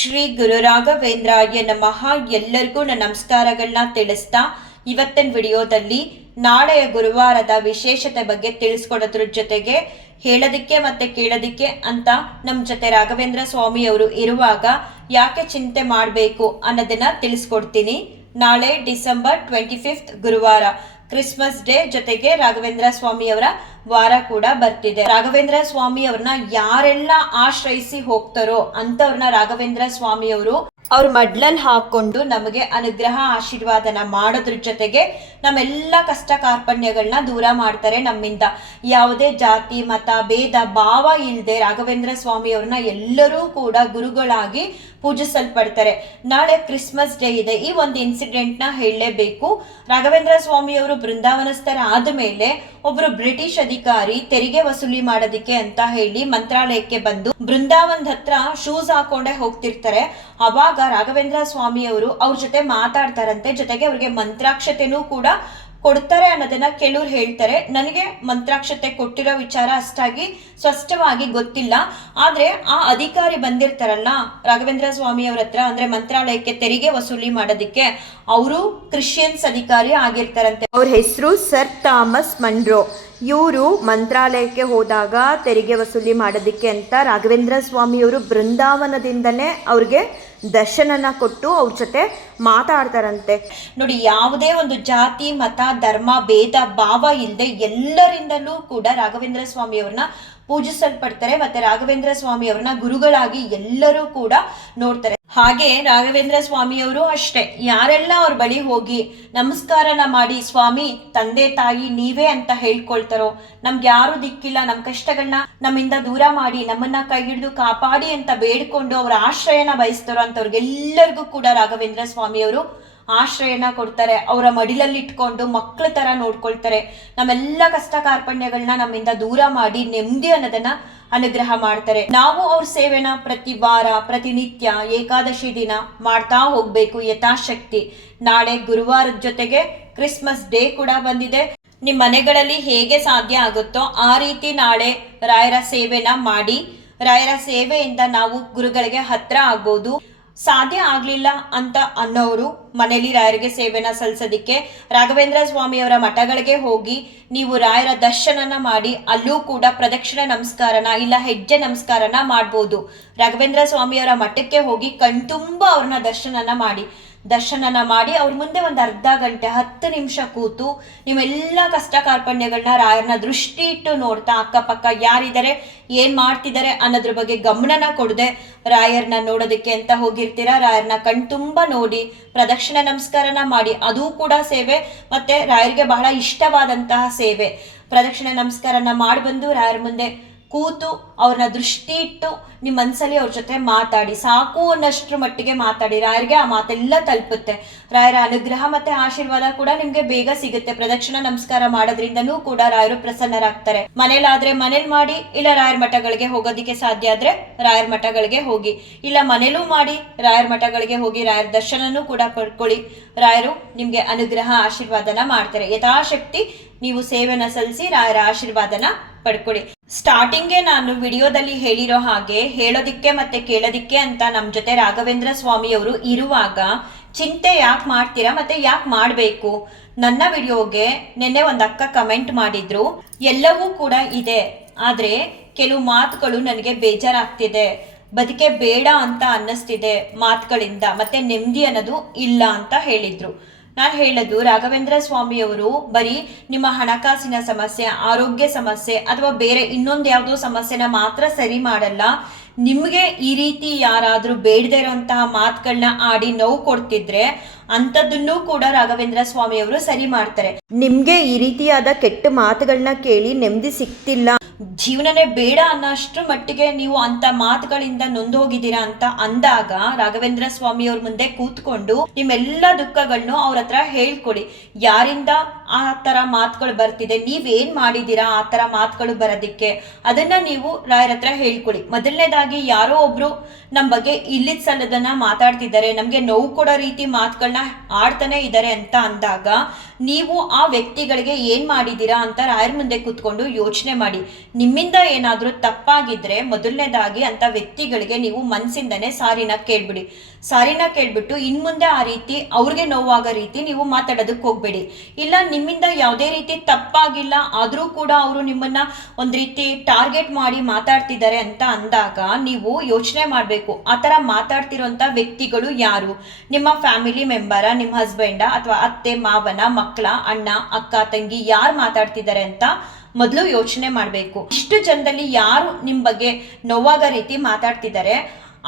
ಶ್ರೀ ಗುರು ರಾಘವೇಂದ್ರಾಯ ನಮಃ. ಎಲ್ಲರಿಗೂ ನನ್ನ ನಮಸ್ಕಾರಗಳನ್ನ ತಿಳಿಸ್ತಾ ಇವತ್ತಿನ ವಿಡಿಯೋದಲ್ಲಿ ನಾಳೆಯ ಗುರುವಾರದ ವಿಶೇಷತೆ ಬಗ್ಗೆ ತಿಳಿಸ್ಕೊಡೋದ್ರ ಜೊತೆಗೆ ಹೇಳೋದಕ್ಕೆ ಮತ್ತೆ ಕೇಳೋದಕ್ಕೆ ಅಂತ ನಮ್ಮ ಜೊತೆ ರಾಘವೇಂದ್ರ ಸ್ವಾಮಿಯವರು ಇರುವಾಗ ಯಾಕೆ ಚಿಂತೆ ಮಾಡಬೇಕು ಅನ್ನೋದನ್ನ ತಿಳಿಸ್ಕೊಡ್ತೀನಿ. ನಾಳೆ ಡಿಸೆಂಬರ್ ಟ್ವೆಂಟಿ ಫಿಫ್ತ್ ಗುರುವಾರ. ಕ್ರಿಸ್ಮಸ್ ಡೇ ಜೊತೆಗೆ ರಾಘವೇಂದ್ರ ಸ್ವಾಮಿಯವರ ವಾರ ಕೂಡ ಬರ್ತಿದೆ. ರಾಘವೇಂದ್ರ ಸ್ವಾಮಿ ಅವ್ರನ್ನ ಯಾರೆಲ್ಲ ಆಶ್ರಯಿಸಿ ಹೋಗ್ತಾರೋ ಅಂತವ್ರನ್ನ ರಾಘವೇಂದ್ರ ಸ್ವಾಮಿಯವರು ಅವ್ರ ಮಡ್ಲಲ್ಲಿ ಹಾಕೊಂಡು ನಮಗೆ ಅನುಗ್ರಹ ಆಶೀರ್ವಾದನ ಮಾಡೋದ್ರ ಜೊತೆಗೆ ನಮ್ಮೆಲ್ಲ ಕಷ್ಟ ಕಾರ್ಪಣ್ಯಗಳನ್ನ ದೂರ ಮಾಡ್ತಾರೆ ನಮ್ಮಿಂದ. ಯಾವುದೇ ಜಾತಿ, ಮತ, ಭೇದ, ಭಾವ ಇಲ್ಲದೆ ರಾಘವೇಂದ್ರ ಸ್ವಾಮಿಯವ್ರನ್ನ ಎಲ್ಲರೂ ಕೂಡ ಗುರುಗಳಾಗಿ ಪೂಜಿಸಲ್ಪಡ್ತಾರೆ. ನಾಳೆ ಕ್ರಿಸ್ಮಸ್ ಡೇ ಇದೆ. ಈ ಒಂದು ಇನ್ಸಿಡೆಂಟ್ನ ಹೇಳಲೇಬೇಕು. ರಾಘವೇಂದ್ರ ಸ್ವಾಮಿಯವರು ಬೃಂದಾವನಸ್ಥರ ಆದ್ಮೇಲೆ ಒಬ್ರು ಬ್ರಿಟಿಷ್ ಅಧಿಕಾರಿ ತೆರಿಗೆ ವಸೂಲಿ ಮಾಡೋದಿಕ್ಕೆ ಅಂತ ಹೇಳಿ ಮಂತ್ರಾಲಯಕ್ಕೆ ಬಂದು ಬೃಂದಾವನದ ಹತ್ರ ಶೂಸ್ ಹಾಕೊಂಡೇ ಹೋಗ್ತಿರ್ತಾರೆ. ಅವಾಗ ರಾಘವೇಂದ್ರ ಸ್ವಾಮಿಯವರು ಅವ್ರ ಜೊತೆ ಮಾತಾಡ್ತಾರಂತೆ. ಜೊತೆಗೆ ಅವ್ರಿಗೆ ಮಂತ್ರಾಕ್ಷತೆನೂ ಕೂಡ ಕೊಡ್ತಾರೆ ಅನ್ನೋದನ್ನ ಕೆಲವ್ರು ಹೇಳ್ತಾರೆ. ನನಗೆ ಮಂತ್ರಾಕ್ಷತೆ ಕೊಟ್ಟಿರೋ ವಿಚಾರ ಅಷ್ಟಾಗಿ ಸ್ಪಷ್ಟವಾಗಿ ಗೊತ್ತಿಲ್ಲ. ಆದ್ರೆ ಆ ಅಧಿಕಾರಿ ಬಂದಿರ್ತಾರಲ್ಲ ರಾಘವೇಂದ್ರ ಸ್ವಾಮಿ ಅವ್ರ ಹತ್ರ, ಅಂದ್ರೆ ಮಂತ್ರಾಲಯಕ್ಕೆ ತೆರಿಗೆ ವಸೂಲಿ ಮಾಡೋದಿಕ್ಕೆ ಅವರು ಕ್ರಿಶ್ಚಿಯನ್ಸ್ ಅಧಿಕಾರಿ ಆಗಿರ್ತಾರಂತೆ. ಅವ್ರ ಹೆಸರು ಸರ್ ಥಾಮಸ್ ಮಂಡ್ರೋ ಇವರು ಮಂತ್ರಾಲಯಕ್ಕೆ ಹೋದಾಗ ತೆರಿಗೆ ವಸೂಲಿ ಮಾಡೋದಕ್ಕೆ ಅಂತ ರಾಘವೇಂದ್ರ ಸ್ವಾಮಿಯವರು ಬೃಂದಾವನದಿಂದನೇ ಅವ್ರಿಗೆ ದರ್ಶನನ ಕೊಟ್ಟು ಅವ್ರ ಜೊತೆ ಮಾತಾಡ್ತಾರಂತೆ. ನೋಡಿ ಯಾವುದೇ ಒಂದು ಜಾತಿ ಮತ ಧರ್ಮ ಭೇದ ಭಾವ ಇಲ್ಲದೆ ಎಲ್ಲರಿಂದಲೂ ಕೂಡ ರಾಘವೇಂದ್ರ ಸ್ವಾಮಿಯವ್ರನ್ನ ಪೂಜಿಸಲ್ಪಡ್ತಾರೆ. ಮತ್ತೆ ರಾಘವೇಂದ್ರ ಸ್ವಾಮಿಯವ್ರನ್ನ ಗುರುಗಳಾಗಿ ಎಲ್ಲರೂ ಕೂಡ ನೋಡ್ತಾರೆ. ಹಾಗೆ ರಾಘವೇಂದ್ರ ಸ್ವಾಮಿಯವರು ಅಷ್ಟೇ. ಯಾರೆಲ್ಲ ಅವ್ರ ಬಳಿ ಹೋಗಿ ನಮಸ್ಕಾರನ ಮಾಡಿ, ಸ್ವಾಮಿ, ತಂದೆ, ತಾಯಿ, ನೀವೇ ಅಂತ ಹೇಳ್ಕೊಳ್ತಾರೋ? ನಮ್ಗೆ ಯಾರು ದಿಕ್ಕಿಲ್ಲ ನಮ್ಮ ಕಷ್ಟಗಳನ್ನ ನಮ್ಮಿಂದ ದೂರ ಮಾಡಿ, ನಮ್ಮನ್ನ ಕೈ ಹಿಡಿದು ಕಾಪಾಡಿ ಅಂತ ಬೇಡ್ಕೊಂಡು ಅವ್ರ ಆಶ್ರಯನ ಬಯಸ್ತಾರೋ ಅಂತವ್ರಿಗೆಲ್ಲರಿಗೂ ಕೂಡ ರಾಘವೇಂದ್ರ ಸ್ವಾಮಿಯವರು ಆಶ್ರಯನ ಕೊಡ್ತಾರೆ, ಅವರ ಮಡಿಲಲ್ಲಿ ಇಟ್ಕೊಂಡು ಮಕ್ಕಳ ತರ ನೋಡ್ಕೊಳ್ತಾರೆ. ನಮ್ಮೆಲ್ಲ ಕಷ್ಟ ಕಾರ್ಪಣ್ಯಗಳನ್ನ ನಮ್ಮಿಂದ ದೂರ ಮಾಡಿ ನೆಮ್ಮದಿ ಅನ್ನೋದನ್ನ ಅನುಗ್ರಹ ಮಾಡ್ತಾರೆ. ನಾವು ಅವ್ರ ಸೇವೆನ ಪ್ರತಿ ವಾರ ಪ್ರತಿನಿತ್ಯ ಏಕಾದಶಿ ದಿನ ಮಾಡ್ತಾ ಹೋಗ್ಬೇಕು ಯಥಾಶಕ್ತಿ. ನಾಳೆ ಗುರುವಾರದ ಜೊತೆಗೆ ಕ್ರಿಸ್ಮಸ್ ಡೇ ಕೂಡ ಬಂದಿದೆ. ನಿಮ್ಮ ಮನೆಗಳಲ್ಲಿ ಹೇಗೆ ಸಾಧ್ಯ ಆಗುತ್ತೋ ಆ ರೀತಿ ನಾಳೆ ರಾಯರ ಸೇವೆನ ಮಾಡಿ, ರಾಯರ ಸೇವೆಯಿಂದ ನಾವು ಗುರುಗಳಿಗೆ ಹತ್ರ ಆಗ್ಬೋದು. ಸಾಧ್ಯ ಆಗ್ಲಿಲ್ಲ ಅಂತ ಅನ್ನೋರು ಮನೇಲಿ ರಾಯರಿಗೆ ಸೇವೆನ ಸಲ್ಲಿಸೋದಿಕ್ಕೆ ರಾಘವೇಂದ್ರ ಸ್ವಾಮಿಯವರ ಮಠಗಳಿಗೆ ಹೋಗಿ ನೀವು ರಾಯರ ದರ್ಶನನ ಮಾಡಿ ಅಲ್ಲೂ ಕೂಡ ಪ್ರದಕ್ಷಿಣೆ ನಮಸ್ಕಾರನ ಇಲ್ಲ ಹೆಜ್ಜೆ ನಮಸ್ಕಾರನ ಮಾಡ್ಬೋದು. ರಾಘವೇಂದ್ರ ಸ್ವಾಮಿಯವರ ಮಠಕ್ಕೆ ಹೋಗಿ ಕಣ್ತುಂಬ ಅವ್ರನ್ನ ದರ್ಶನನ ಮಾಡಿ. ದರ್ಶನನ ಮಾಡಿ ಅವ್ರ ಮುಂದೆ ಒಂದು ಅರ್ಧ ಗಂಟೆ, ಹತ್ತು ನಿಮಿಷ ಕೂತು ನಿಮ್ಮೆಲ್ಲ ಕಷ್ಟ ಕಾರ್ಪಣ್ಯಗಳನ್ನ ರಾಯರನ್ನ ದೃಷ್ಟಿ ಇಟ್ಟು ನೋಡ್ತಾ ಅಕ್ಕಪಕ್ಕ ಯಾರಿದ್ದಾರೆ, ಏನು ಮಾಡ್ತಿದ್ದಾರೆ ಅನ್ನೋದ್ರ ಬಗ್ಗೆ ಗಮನನ ಕೊಡದೆ ರಾಯರನ್ನ ನೋಡೋದಕ್ಕೆ ಅಂತ ಹೋಗಿರ್ತೀರಾ? ರಾಯರನ್ನ ಕಣ್ತುಂಬ ನೋಡಿ ಪ್ರದಕ್ಷಿಣೆ ನಮಸ್ಕಾರನ ಮಾಡಿ, ಅದೂ ಕೂಡ ಸೇವೆ. ಮತ್ತೆ ರಾಯರಿಗೆ ಬಹಳ ಇಷ್ಟವಾದಂತಹ ಸೇವೆ. ಪ್ರದಕ್ಷಿಣೆ ನಮಸ್ಕಾರನ ಮಾಡಿ ಬಂದು ರಾಯರ ಮುಂದೆ ಕೂತು ಅವ್ರನ್ನ ದೃಷ್ಟಿ ಇಟ್ಟು ನಿಮ್ಮ ಮನಸ್ಸಲ್ಲಿ ಅವ್ರ ಜೊತೆ ಮಾತಾಡಿ. ಸಾಕು ಅನ್ನಷ್ಟರ ಮಟ್ಟಿಗೆ ಮಾತಾಡಿ. ರಾಯರಿಗೆ ಆ ಮಾತೆಲ್ಲ ತಲುಪುತ್ತೆ. ರಾಯರ ಅನುಗ್ರಹ ಮತ್ತೆ ಆಶೀರ್ವಾದ ಕೂಡ ನಿಮ್ಗೆ ಬೇಗ ಸಿಗುತ್ತೆ. ಪ್ರದಕ್ಷಿಣ ನಮಸ್ಕಾರ ಮಾಡೋದ್ರಿಂದನೂ ಕೂಡ ರಾಯರು ಪ್ರಸನ್ನರಾಗ್ತಾರೆ. ಮನೇಲಾದ್ರೆ ಮನೇಲಿ ಮಾಡಿ, ಇಲ್ಲ ರಾಯರ ಮಠಗಳಿಗೆ ಹೋಗೋದಿಕ್ಕೆ ಸಾಧ್ಯ ಆದ್ರೆ ರಾಯರ ಮಠಗಳಿಗೆ ಹೋಗಿ. ಇಲ್ಲ ಮನೇಲೂ ಮಾಡಿ, ರಾಯರ ಮಠಗಳಿಗೆ ಹೋಗಿ ರಾಯರ ದರ್ಶನನೂ ಕೂಡ ಪಡ್ಕೊಳ್ಳಿ. ರಾಯರು ನಿಮ್ಗೆ ಅನುಗ್ರಹ, ಆಶೀರ್ವಾದನ ಮಾಡ್ತಾರೆ. ಯಥಾಶಕ್ತಿ ನೀವು ಸೇವೆನ ಸಲ್ಲಿಸಿ ರಾಯರ ಆಶೀರ್ವಾದನ ಪಡ್ಕೊಳ್ಳಿ ಸ್ಟಾರ್ಟಿಂಗ್ಗೆ ನಾನು ವಿಡಿಯೋದಲ್ಲಿ ಹೇಳಿರೋ ಹಾಗೆ ಹೇಳೋದಿಕ್ಕೆ ಮತ್ತೆ ಕೇಳೋದಿಕ್ಕೆ ಅಂತ ನಮ್ಮ ಜೊತೆ ರಾಘವೇಂದ್ರ ಸ್ವಾಮಿಯವರು ಇರುವಾಗ ಚಿಂತೆ ಯಾಕೆ ಮಾಡ್ತೀರಾ ಮತ್ತೆ ಯಾಕೆ ಮಾಡಬೇಕು? ನನ್ನ ವಿಡಿಯೋಗೆ ನಿನ್ನೆ ಒಂದು ಅಕ್ಕ ಕಮೆಂಟ್ ಮಾಡಿದ್ರು. ಎಲ್ಲವೂ ಕೂಡ ಇದೆ. ಆದರೆ ಕೆಲವು ಮಾತುಗಳು ನನಗೆ ಬೇಜಾರಾಗ್ತಿದೆ. ಬದುಕೆ ಬೇಡ ಅಂತ ಅನ್ನಿಸ್ತಿದೆ ಮಾತುಗಳಿಂದ. ಮತ್ತೆ ನೆಮ್ಮದಿ ಅನ್ನೋದು ಇಲ್ಲ ಅಂತ ಹೇಳಿದ್ರು. ನಾನು ಹೇಳೋದು ರಾಘವೇಂದ್ರ ಸ್ವಾಮಿಯವರು ಬರೀ ನಿಮ್ಮ ಹಣಕಾಸಿನ ಸಮಸ್ಯೆ, ಆರೋಗ್ಯ ಸಮಸ್ಯೆ ಅಥವಾ ಬೇರೆ ಇನ್ನೊಂದು ಯಾವುದೋ ಸಮಸ್ಯೆನ ಮಾತ್ರ ಸರಿ ಮಾಡಲ್ಲ. ನಿಮಗೆ ಈ ರೀತಿ ಯಾರಾದರೂ ಬೇಡದೇ ಇರೋಂತಹ ಮಾತುಗಳನ್ನ ಆಡಿ ನೋವು ಕೊಡ್ತಿದ್ರೆ ಅಂಥದ್ದನ್ನು ಕೂಡ ರಾಘವೇಂದ್ರ ಸ್ವಾಮಿಯವರು ಸರಿ ಮಾಡ್ತಾರೆ. ನಿಮಗೆ ಈ ರೀತಿಯಾದ ಕೆಟ್ಟ ಮಾತುಗಳನ್ನ ಕೇಳಿ ನೆಮ್ಮದಿ ಸಿಕ್ತಿಲ್ಲ ಜೀವನನೇ ಬೇಡ ಅನ್ನೋಷ್ಟ್ರ ಮಟ್ಟಿಗೆ ನೀವು ಅಂತ ಮಾತುಗಳಿಂದ ನೊಂದೋಗಿದ್ದೀರಾ ಅಂತ ಅಂದಾಗ ರಾಘವೇಂದ್ರ ಸ್ವಾಮಿ ಅವ್ರ ಮುಂದೆ ಕೂತ್ಕೊಂಡು ನಿಮ್ಮೆಲ್ಲ ದುಃಖಗಳನ್ನು ಅವ್ರ ಹತ್ರ ಹೇಳ್ಕೊಡಿ. ಯಾರಿಂದ ಆ ತರ ಮಾತುಗಳು ಬರ್ತಿದೆ? ನೀವೇನ್ ಮಾಡಿದ್ದೀರಾ ಆ ತರ ಮಾತುಗಳು ಬರೋದಿಕ್ಕೆ? ಅದನ್ನ ನೀವು ರಾಯರ ಹತ್ರ ಹೇಳ್ಕೊಡಿ. ಮೊದಲನೇದಾಗಿ ಯಾರೋ ಒಬ್ರು ನಮ್ಮ ಬಗ್ಗೆ ಇಲ್ಲಿದ್ ಸಲ್ಲದನ್ನ ಮಾತಾಡ್ತಿದ್ದಾರೆ. ನಮಗೆ ನೋವು ಕೊಡೋ ರೀತಿ ಮಾತುಗಳನ್ನ ಆಡ್ತಾನೆ ಇದ್ದಾರೆ ಅಂತ ಅಂದಾಗ ನೀವು ಆ ವ್ಯಕ್ತಿಗಳಿಗೆ ಏನು ಮಾಡಿದ್ದೀರಾ ಅಂತ ರಾಯರ್ ಮುಂದೆ ಕೂತ್ಕೊಂಡು ಯೋಚನೆ ಮಾಡಿ. ನಿಮ್ಮಿಂದ ಏನಾದರೂ ತಪ್ಪಾಗಿದ್ರೆ ಮೊದಲನೇದಾಗಿ ಅಂತ ವ್ಯಕ್ತಿಗಳಿಗೆ ನೀವು ಮನಸ್ಸಿಂದನೇ ಸಾರಿನ ಕೇಳ್ಬಿಡಿ. ಸಾರಿನ ಕೇಳ್ಬಿಟ್ಟು ಇನ್ಮುಂದೆ ಆ ರೀತಿ ಅವ್ರಿಗೆ ನೋವಾಗೋ ರೀತಿ ನೀವು ಮಾತಾಡೋದಕ್ಕೆ ಹೋಗ್ಬೇಡಿ. ಇಲ್ಲ ನಿಮ್ಮಿಂದ ಯಾವುದೇ ರೀತಿ ತಪ್ಪಾಗಿಲ್ಲ, ಆದರೂ ಕೂಡ ಅವರು ನಿಮ್ಮನ್ನ ಒಂದು ರೀತಿ ಟಾರ್ಗೆಟ್ ಮಾಡಿ ಮಾತಾಡ್ತಿದ್ದಾರೆ ಅಂತ ಅಂದಾಗ ನೀವು ಯೋಚನೆ ಮಾಡಬೇಕು, ಆ ಥರ ಮಾತಾಡ್ತಿರೋಂಥ ವ್ಯಕ್ತಿಗಳು ಯಾರು? ನಿಮ್ಮ ಫ್ಯಾಮಿಲಿ ಮೆಂಬರ, ನಿಮ್ಮ ಹಸ್ಬೆಂಡ ಅಥವಾ ಅತ್ತೆ, ಮಾವನ, ಮಕ್ಕಳ ಅಣ್ಣ, ಅಕ್ಕ, ತಂಗಿ ಯಾರು ಮಾತಾಡ್ತಿದ್ದಾರೆ ಅಂತ ಮೊದಲು ಯೋಚನೆ ಮಾಡಬೇಕು. ಇಷ್ಟು ಜನದಲ್ಲಿ ಯಾರು ನಿಮ್ಮ ಬಗ್ಗೆ ನೋವಾಗ ರೀತಿ ಮಾತಾಡ್ತಿದ್ದಾರೆ,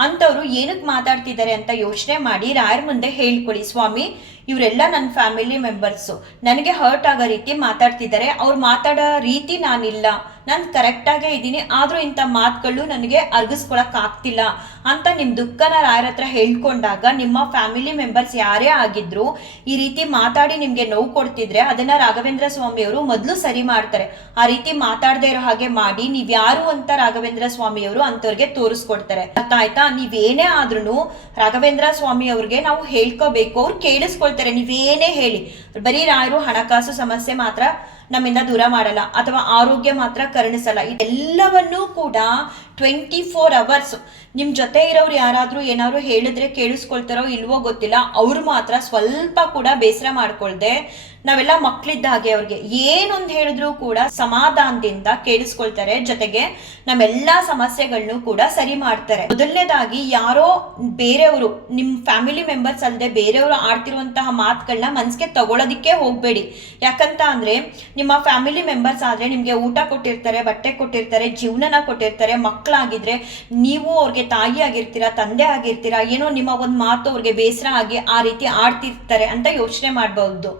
ಅಂಥವ್ರು ಏನಕ್ಕೆ ಮಾತಾಡ್ತಿದ್ದಾರೆ ಅಂತ ಯೋಚನೆ ಮಾಡಿ ರಾಯರ್ ಮುಂದೆ ಹೇಳ್ಕೊಳ್ಳಿ. ಸ್ವಾಮಿ, ಇವರೆಲ್ಲ ನನ್ನ ಫ್ಯಾಮಿಲಿ ಮೆಂಬರ್ಸು. ನನಗೆ ಹರ್ಟ್ ಆಗೋ ರೀತಿ ಮಾತಾಡ್ತಿದ್ದಾರೆ, ಅವ್ರು ಮಾತಾಡೋ ರೀತಿ ನಾನಿಲ್ಲ. ನಾನು ಕರೆಕ್ಟಾಗೇ ಇದ್ದೀನಿ, ಆದರೂ ಇಂಥ ಮಾತುಗಳು ನನಗೆ ಅರ್ಗಿಸ್ಕೊಳಕ್ ಆಗ್ತಿಲ್ಲ ಅಂತ ನಿಮ್ಮ ದುಃಖನ ರಾಯರ ಹತ್ರ ಹೇಳ್ಕೊಂಡಾಗ ನಿಮ್ಮ ಫ್ಯಾಮಿಲಿ ಮೆಂಬರ್ಸ್ ಯಾರೇ ಆಗಿದ್ರು ಈ ರೀತಿ ಮಾತಾಡಿ ನಿಮಗೆ ನೋವು ಕೊಡ್ತಿದ್ರೆ ಅದನ್ನ ರಾಘವೇಂದ್ರ ಸ್ವಾಮಿಯವರು ಮೊದಲು ಸರಿ ಮಾಡ್ತಾರೆ. ಆ ರೀತಿ ಮಾತಾಡದೇ ಇರೋ ಹಾಗೆ ಮಾಡಿ ನೀವ್ಯಾರು ಅಂತ ರಾಘವೇಂದ್ರ ಸ್ವಾಮಿಯವರು ಅಂಥವ್ರಿಗೆ ತೋರಿಸ್ಕೊಡ್ತಾರೆ. ಅರ್ಥ ಆಯ್ತಾ? ನೀವೇನೇ ಆದ್ರೂ ರಾಘವೇಂದ್ರ ಸ್ವಾಮಿ ಅವ್ರಿಗೆ ನಾವು ಹೇಳ್ಕೋಬೇಕು, ಅವ್ರು ಕೇಳಿಸ್ಕೊಳ್ತಾರೆ ನೀವೇನೇ ಹೇಳಿ. ಬರೀ ರಾಯರು ಹಣಕಾಸು ಸಮಸ್ಯೆ ಮಾತ್ರ ನಮ್ಮಿಂದ ದೂರ ಮಾಡಲ್ಲ ಅಥವಾ ಆರೋಗ್ಯ ಮಾತ್ರ ಕರುಣಿಸಲ್ಲ. ಇದೆಲ್ಲವನ್ನೂ ಕೂಡ ಟ್ವೆಂಟಿ ಫೋರ್ ಅವರ್ಸ್ ನಿಮ್ಮ ಜೊತೆ ಇರೋರು ಯಾರಾದರೂ ಏನಾದರೂ ಹೇಳಿದ್ರೆ ಕೇಳಿಸ್ಕೊಳ್ತಾರೋ ಇಲ್ವೋ ಗೊತ್ತಿಲ್ಲ. ಅವ್ರು ಮಾತ್ರ ಸ್ವಲ್ಪ ಕೂಡ ಬೇಸರ ಮಾಡ್ಕೊಳ್ದೆ ನಾವೆಲ್ಲ ಮಕ್ಳಿದ್ದ ಹಾಗೆ ಅವ್ರಿಗೆ. ಏನೊಂದು ಹೇಳಿದ್ರು ಕೂಡ ಸಮಾಧಾನದಿಂದ ಕೇಳಿಸ್ಕೊಳ್ತಾರೆ. ಜೊತೆಗೆ ನಮ್ಮೆಲ್ಲ ಸಮಸ್ಯೆಗಳನ್ನೂ ಕೂಡ ಸರಿ ಮಾಡ್ತಾರೆ. ಮೊದಲನೇದಾಗಿ ಯಾರೋ ಬೇರೆಯವರು ನಿಮ್ಮ ಫ್ಯಾಮಿಲಿ ಮೆಂಬರ್ಸ್ ಅಲ್ಲದೆ ಬೇರೆಯವರು ಆಡ್ತಿರುವಂತಹ ಮಾತುಗಳನ್ನ ಮನ್ಸಿಗೆ ತಗೊಳ್ಳೋದಿಕ್ಕೆ ಹೋಗ್ಬೇಡಿ. ಯಾಕಂತ ಅಂದ್ರೆ ನಿಮ್ಮ ಫ್ಯಾಮಿಲಿ ಮೆಂಬರ್ಸ್ ಆದ್ರೆ ನಿಮ್ಗೆ ಊಟ ಕೊಟ್ಟಿರ್ತಾರೆ, ಬಟ್ಟೆ ಕೊಟ್ಟಿರ್ತಾರೆ, ಜೀವನನ ಕೊಟ್ಟಿರ್ತಾರೆ ಮಕ್ಕಳಾಗಿದ್ರೆ ನೀವು ಅವ್ರಿಗೆ ತಾಯಿ ಆಗಿರ್ತೀರಾ, ತಂದೆ ಆಗಿರ್ತೀರಾ, ಏನೋ ನಿಮ್ಮ ಒಂದು ಮಾತು ಅವ್ರಿಗೆ ಬೇಸರ ಆಗಿ ಆ ರೀತಿ ಆಡ್ತಿರ್ತಾರೆ ಅಂತ ಯೋಚನೆ ಮಾಡಬಹುದು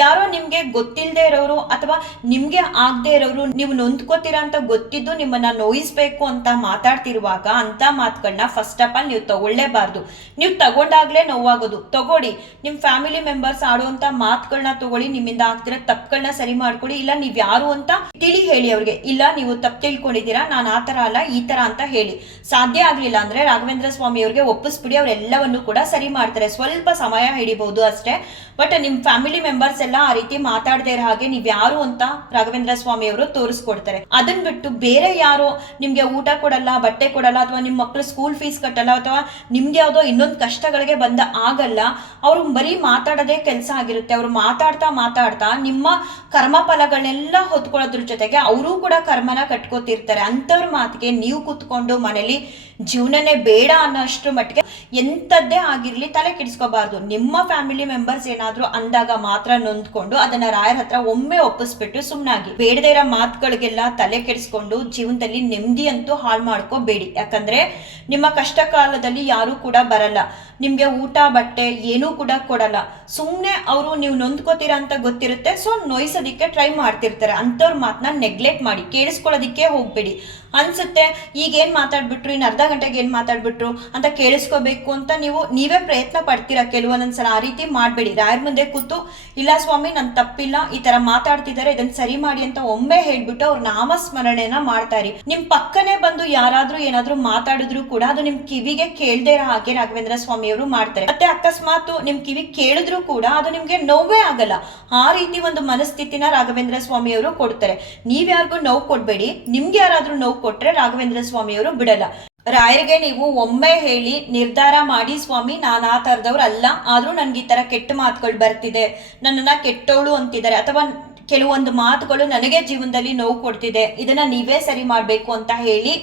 ಯಾರೋ ನಿಮ್ಗೆ ಗೊತ್ತಿಲ್ಲದೆ ಇರೋರು ಅಥವಾ ನಿಮ್ಗೆ ಆಗದೆ ಇರೋರು, ನೀವು ನೊಂದ್ಕೋತೀರಾ ಅಂತ ಗೊತ್ತಿದ್ದು ನಿಮ್ಮನ್ನ ನೋಯಿಸ್ಬೇಕು ಅಂತ ಮಾತಾಡ್ತಿರುವಾಗ ಅಂತ ಮಾತುಗಳನ್ನ ಫಸ್ಟ್ ಆಫ್ ಆಲ್ ನೀವು ತಗೊಳ್ಳೇಬಾರ್ದು. ನೀವು ತಗೊಂಡಾಗ್ಲೇ ನೋವಾಗೋದು. ತಗೊಳ್ಳಿ, ನಿಮ್ ಫ್ಯಾಮಿಲಿ ಮೆಂಬರ್ಸ್ ಆಡುವಂತ ಮಾತುಗಳನ್ನ ತಗೊಳ್ಳಿ, ನಿಮ್ಮಿಂದ ಆಗ್ತಿರೋ ತಪ್ಪುಗಳನ್ನ ಸರಿ ಮಾಡ್ಕೊಳ್ಳಿ, ಇಲ್ಲ ನೀವ್ ಯಾರು ಅಂತ ತಿಳಿ ಹೇಳಿ ಅವ್ರಿಗೆ. ಇಲ್ಲ, ನೀವು ತಪ್ಪು ತಿಳ್ಕೊಂಡಿದ್ದೀರಾ, ನಾನು ಆ ತರ ಅಲ್ಲ, ಈ ತರ ಅಂತ ಹೇಳಿ. ಸಾಧ್ಯ ಆಗ್ಲಿಲ್ಲ ಅಂದ್ರೆ ರಾಘವೇಂದ್ರ ಸ್ವಾಮಿ ಅವ್ರಿಗೆ ಒಪ್ಪಿಸ್ಬಿಡಿ, ಅವರೆಲ್ಲವನ್ನು ಕೂಡ ಸರಿ ಮಾಡ್ತಾರೆ. ಸ್ವಲ್ಪ ಸಮಯ ಹಿಡಿಬಹುದು ಅಷ್ಟೇ. ಬಟ್ ನಿಮ್ ಫ್ಯಾಮಿಲಿ ಮೆಂಬರ್ಸ್ ಎಲ್ಲ ಆ ರೀತಿ ಮಾತಾಡದೇ ಇರೋ ಹಾಗೆ ನೀವ್ ಯಾರು ಅಂತ ರಾಘವೇಂದ್ರ ಸ್ವಾಮಿ ಅವರು ತೋರಿಸ್ಕೊಡ್ತಾರೆ. ಅದನ್ ಬಿಟ್ಟು ಬೇರೆ ಯಾರು ನಿಮ್ಗೆ ಊಟ ಕೊಡಲ್ಲ, ಬಟ್ಟೆ ಕೊಡಲ್ಲ, ಅಥವಾ ನಿಮ್ಮ ಮಕ್ಳು ಸ್ಕೂಲ್ ಫೀಸ್ ಕಟ್ಟಲ್ಲ, ಅಥವಾ ನಿಮ್ಗೆ ಯಾವುದೋ ಇನ್ನೊಂದು ಕಷ್ಟಗಳಿಗೆ ಬಂದ ಆಗಲ್ಲ, ಅವರು ಬರೀ ಮಾತಾಡೋದೇ ಕೆಲಸ ಆಗಿರುತ್ತೆ. ಅವರು ಮಾತಾಡ್ತಾ ಮಾತಾಡ್ತಾ ನಿಮ್ಮ ಕರ್ಮ ಫಲಗಳನ್ನೆಲ್ಲ ಹೊತ್ಕೊಳ್ಳೋದ್ರ ಜೊತೆಗೆ ಅವರು ಕೂಡ ಕರ್ಮನ ಕಟ್ಕೋತಿರ್ತಾರೆ. ಅಂಥವ್ರ ಮಾತಿಗೆ ನೀವು ಕೂತ್ಕೊಂಡು ಮನೇಲಿ ಜೀವನನೇ ಬೇಡ ಅನ್ನೋ ಅಷ್ಟ್ರ ಮಟ್ಟಿಗೆ ಎಂಥದ್ದೇ ಆಗಿರಲಿ ತಲೆ ಕೆಡಿಸ್ಕೋಬಾರ್ದು. ನಿಮ್ಮ ಫ್ಯಾಮಿಲಿ ಮೆಂಬರ್ಸ್ ಏನಾದರೂ ಅಂದಾಗ ಮಾತ್ರ ನೊಂದ್ಕೊಂಡು ಅದನ್ನ ರಾಯರ ಹತ್ರ ಒಮ್ಮೆ ಒಪ್ಪಿಸ್ಬಿಟ್ಟು ಸುಮ್ಮನಾಗಿ ಬೇಡದೇ ಇರೋ ಮಾತುಗಳಿಗೆಲ್ಲ ತಲೆ ಕೆಡಿಸ್ಕೊಂಡು ಜೀವನದಲ್ಲಿ ನೆಮ್ಮದಿ ಅಂತೂ ಹಾಳು ಮಾಡ್ಕೋಬೇಡಿ. ಯಾಕಂದ್ರೆ ನಿಮ್ಮ ಕಷ್ಟ ಕಾಲದಲ್ಲಿ ಯಾರೂ ಕೂಡ ಬರಲ್ಲ. ನಿಮ್ಗೆ ಊಟ, ಬಟ್ಟೆ ಏನೂ ಕೂಡ ಕೊಡಲ್ಲ. ಸುಮ್ಮನೆ ಅವರು ನೀವು ನೊಂದ್ಕೋತೀರಾ ಅಂತ ಗೊತ್ತಿರುತ್ತೆ. ಸೊ, ನೋಯ್ಸೋದಿಕ್ಕೆ ಟ್ರೈ ಮಾಡ್ತಿರ್ತಾರೆ. ಅಂಥವ್ರ ಮಾತನ್ನ ನೆಗ್ಲೆಕ್ಟ್ ಮಾಡಿ, ಕೇಳಿಸ್ಕೊಳ್ಳೋದಿಕ್ಕೆ ಹೋಗ್ಬೇಡಿ. ಅನ್ಸುತ್ತೆ. ಈಗ ಏನ್ ಮಾತಾಡ್ಬಿಟ್ರು? ಇನ್ನು ಅರ್ಧ ಗಂಟೆಗೆ ಏನ್ ಮಾತಾಡ್ಬಿಟ್ರು? ಅಂತ ಕೇಳಿಸ್ಕೋಬೇಕು ಅಂತ ನೀವು, ನೀವೇ ಪ್ರಯತ್ನ ಪಡ್ತೀರಾ ಕೆಲವೊಂದೊಂದ್ಸಲ ಆ ರೀತಿ ಮಾಡಬೇಡಿ. ರಾಯರ ಮುಂದೆ ಕೂತು, ಇಲ್ಲ ಸ್ವಾಮಿ, ನನ್ ತಪ್ಪಿಲ್ಲ. ಈ ತರ ಮಾತಾಡ್ತಿದ್ದಾರೆ ಇದನ್ನು ಸರಿ ಮಾಡಿ ಅಂತ ಒಮ್ಮೆ ಹೇಳ್ಬಿಟ್ಟು ಅವ್ರ ನಾಮಸ್ಮರಣೆನ ಮಾಡ್ತಾ ಇರಿ. ನಿಮ್ ಪಕ್ಕನೆ ಬಂದು ಯಾರಾದರೂ ಏನಾದರೂ ಮಾತಾಡಿದ್ರು ಕೂಡ ಅದು ನಿಮ್ ಕಿವಿಗೆ ಕೇಳದೇ ಇರೋ ಹಾಗೆ ರಾಘವೇಂದ್ರ ಸ್ವಾಮಿ ಅವರು ಮಾಡ್ತಾರೆ. ಮತ್ತೆ ಅಕಸ್ಮಾತ್ ನಿಮ್ ಕಿವಿ ಕೇಳಿದ್ರು ಕೂಡ ಅದು ನಿಮ್ಗೆ ನೋವೇ ಆಗಲ್ಲ. ಆ ರೀತಿ ಒಂದು ಮನಸ್ಥಿತಿನ ರಾಘವೇಂದ್ರ ಸ್ವಾಮಿ ಅವರು ಕೊಡ್ತಾರೆ. ನೀವ್ ಯಾರಿಗೂ ನೋವು ಕೊಡ್ಬೇಡಿ. ನಿಮ್ಗೆ ಯಾರಾದ್ರೂ ನೋವು ಕೊಟ್ರೆ ರಾಘವೇಂದ್ರ ಸ್ವಾಮಿ ಅವರು ಬಿಡಲ್ಲ. ರಾಯರಿಗೆ ನೀವು ಒಮ್ಮೆ ಹೇಳಿ ನಿರ್ಧಾರ ಮಾಡಿ ಸ್ವಾಮಿ, ನಾನು ಆ ಥರದವ್ರು ಅಲ್ಲ, ಆದರೂ ನನಗೆ ಈ ಥರ ಕೆಟ್ಟ ಮಾತುಗಳು ಬರ್ತಿದೆ. ನನ್ನನ್ನು ಕೆಟ್ಟವಳು ಅಂತಿದ್ದಾರೆ. ಅಥವಾ ಕೆಲವೊಂದು ಮಾತುಗಳು ನನಗೆ ಜೀವನದಲ್ಲಿ ನೋವು ಕೊಡ್ತಿದೆ. ಇದನ್ನ ನೀವೇ ಸರಿ ಮಾಡಬೇಕು ಅಂತ ಹೇಳಿ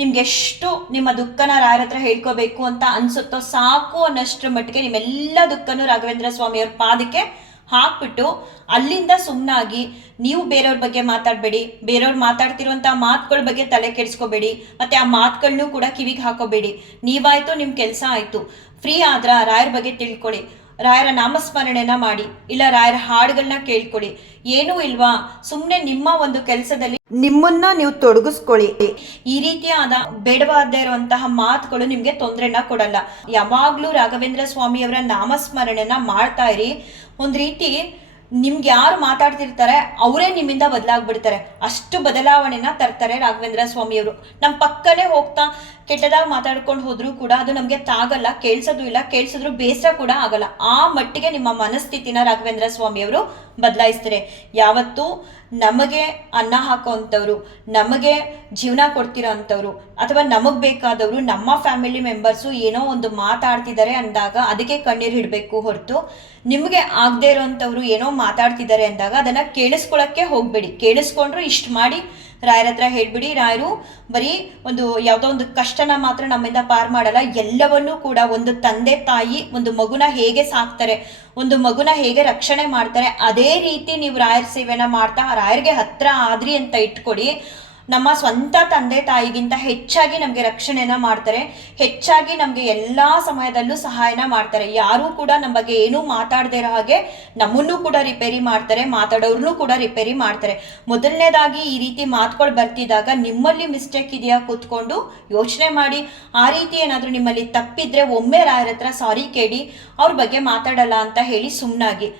ನಿಮ್ಗೆ ಎಷ್ಟು ನಿಮ್ಮ ದುಃಖನ ರಾಯರ ಹತ್ರ ಹೇಳ್ಕೋಬೇಕು ಅಂತ ಅನ್ಸುತ್ತೋ ಸಾಕು ಅನ್ನೋಷ್ಟರ ಮಟ್ಟಿಗೆ ನಿಮ್ಮೆಲ್ಲ ದುಃಖನೂ ರಾಘವೇಂದ್ರ ಸ್ವಾಮಿಯವ್ರ ಪಾದಕ್ಕೆ ಹಾಕ್ಬಿಟ್ಟು ಅಲ್ಲಿಂದ ಸುಮ್ಮನಾಗಿ ನೀವು ಬೇರೆಯವ್ರ ಬಗ್ಗೆ ಮಾತಾಡಬೇಡಿ, ಬೇರೆಯವ್ರು ಮಾತಾಡ್ತಿರುವಂಥ ಮಾತುಗಳ ಬಗ್ಗೆ ತಲೆ ಕೆಡಿಸ್ಕೋಬೇಡಿ, ಮತ್ತೆ ಆ ಮಾತುಗಳನ್ನೂ ಕೂಡ ಕಿವಿಗೆ ಹಾಕೋಬೇಡಿ. ನೀವಾಯಿತು ನಿಮ್ಮ ಕೆಲಸ ಆಯಿತು. ಫ್ರೀ ಆದ್ರ, ರಾಯರ ಬಗ್ಗೆ ತಿಳ್ಕೊಳ್ಳಿ. ರಾಯರ ನಾಮಸ್ಮರಣೆನ ಮಾಡಿ, ಇಲ್ಲ ರಾಯರ ಹಾಡುಗಳನ್ನ ಕೇಳ್ಕೊಳ್ಳಿ ಏನೂ ಇಲ್ವಾ? ಸುಮ್ಮನೆ ನಿಮ್ಮ ಒಂದು ಕೆಲಸದಲ್ಲಿ ನಿಮ್ಮನ್ನ ನೀವು ತೊಡಗಿಸ್ಕೊಳ್ಳಿ. ಈ ರೀತಿಯಾದ ಬೇಡವಾದ ಇರುವಂತಹ ಮಾತುಗಳು ನಿಮ್ಗೆ ತೊಂದರೆನ ಕೊಡಲ್ಲ. ಯಾವಾಗ್ಲೂ ರಾಘವೇಂದ್ರ ಸ್ವಾಮಿಯವರ ನಾಮಸ್ಮರಣೆನ ಮಾಡ್ತಾ ಇರಿ. ಒಂದ್ ರೀತಿ ನಿಮ್ಗೆ ಯಾರು ಮಾತಾಡ್ತಿರ್ತಾರೆ, ಅವರೇ ನಿಮ್ಮಿಂದ ಬದಲಾಗ್ಬಿಡ್ತಾರೆ. ಅಷ್ಟು ಬದಲಾವಣೆನ ತರ್ತಾರೆ ರಾಘವೇಂದ್ರ ಸ್ವಾಮಿಯವರು. ನಮ್ಮ ಪಕ್ಕನೇ ಹೋಗ್ತಾ ಕೆಟ್ಟದಾಗಿ ಮಾತಾಡ್ಕೊಂಡು ಹೋದ್ರೂ ಕೂಡ ಅದು ನಮಗೆ ತಾಗಲ್ಲ, ಕೇಳಿಸೋದು ಇಲ್ಲ, ಕೇಳಿಸಿದ್ರು ಬೇಸರ ಕೂಡ ಆಗಲ್ಲ. ಆ ಮಟ್ಟಿಗೆ ನಿಮ್ಮ ಮನಸ್ಥಿತಿನ ರಾಘವೇಂದ್ರ ಸ್ವಾಮಿಯವರು ಬದಲಾಯಿಸ್ತಾರೆ. ಯಾವತ್ತು ನಮಗೆ ಅನ್ನ ಹಾಕೋವಂಥವ್ರು, ನಮಗೆ ಜೀವನ ಕೊಡ್ತಿರೋ ಅಂಥವ್ರು ಅಥವಾ ನಮಗೆ ಬೇಕಾದವರು, ನಮ್ಮ ಫ್ಯಾಮಿಲಿ ಮೆಂಬರ್ಸು ಏನೋ ಒಂದು ಮಾತಾಡ್ತಿದ್ದಾರೆ ಅಂದಾಗ ಅದಕ್ಕೆ ಕಣ್ಣೀರು ಇಡಬೇಕು ಹೊರತು ನಿಮಗೆ ಆಗದೆ ಇರೋವಂಥವ್ರು ಏನೋ ಮಾತಾಡ್ತಿದ್ದಾರೆ ಅಂದಾಗ ಅದನ್ನು ಕೇಳಿಸ್ಕೊಳ್ಳೋಕ್ಕೆ ಹೋಗಬೇಡಿ. ಕೇಳಿಸ್ಕೊಂಡ್ರು ಇಷ್ಟು ಮಾಡಿ ರಾಯರ ಹತ್ರ ಹೇಳ್ಬಿಡಿ. ರಾಯರು ಬರೀ ಒಂದು ಯಾವುದೋ ಒಂದು ಕಷ್ಟನ ಮಾತ್ರ ನಮ್ಮಿಂದ ಪಾರ್ ಮಾಡಲ್ಲ. ಎಲ್ಲವನ್ನೂ ಕೂಡ ಒಂದು ತಂದೆ, ತಾಯಿ, ಒಂದು ಮಗುನ ಹೇಗೆ ಸಾಕ್ತಾರೆ, ಒಂದು ಮಗುನ ಹೇಗೆ ರಕ್ಷಣೆ ಮಾಡ್ತಾರೆ, ಅದೇ ರೀತಿ ನೀವು ರಾಯರ ಸೇವೆನ ಮಾಡ್ತಾ, ರಾಯರಿಗೆ ಹತ್ರ ಆದ್ರಿ ಅಂತ ಇಟ್ಕೊಡಿ. ನಮ್ಮ ಸ್ವಂತ ತಂದೆ ತಾಯಿಗಿಂತ ಹೆಚ್ಚಾಗಿ ನಮಗೆ ರಕ್ಷಣೆನ ಮಾಡ್ತಾರೆ. ಹೆಚ್ಚಾಗಿ ನಮಗೆ ಎಲ್ಲ ಸಮಯದಲ್ಲೂ ಸಹಾಯನ ಮಾಡ್ತಾರೆ. ಯಾರೂ ಕೂಡ ನಮ್ಮ ಬಗ್ಗೆ ಏನೂ ಮಾತಾಡದೇ ಇರೋ ಹಾಗೆ ನಮ್ಮನ್ನು ಕೂಡ ರಿಪೇರಿ ಮಾಡ್ತಾರೆ, ಮಾತಾಡೋರ್ನು ಕೂಡ ರಿಪೇರಿ ಮಾಡ್ತಾರೆ. ಮೊದಲನೇದಾಗಿ ಈ ರೀತಿ ಮಾತುಗಳು ಬರ್ತಿದ್ದಾಗ ನಿಮ್ಮಲ್ಲಿ ಮಿಸ್ಟೇಕ್ ಇದೆಯಾ ಕೂತ್ಕೊಂಡು ಯೋಚನೆ ಮಾಡಿ. ಆ ರೀತಿ ಏನಾದರೂ ನಿಮ್ಮಲ್ಲಿ ತಪ್ಪಿದ್ರೆ ಒಮ್ಮೆ ರಾಯರ ಹತ್ರ ಸಾರಿ ಕೇಳಿ, ಅವ್ರ ಬಗ್ಗೆ ಮಾತಾಡಲ್ಲ ಅಂತ ಹೇಳಿ ಸುಮ್ಮನಾಗಿ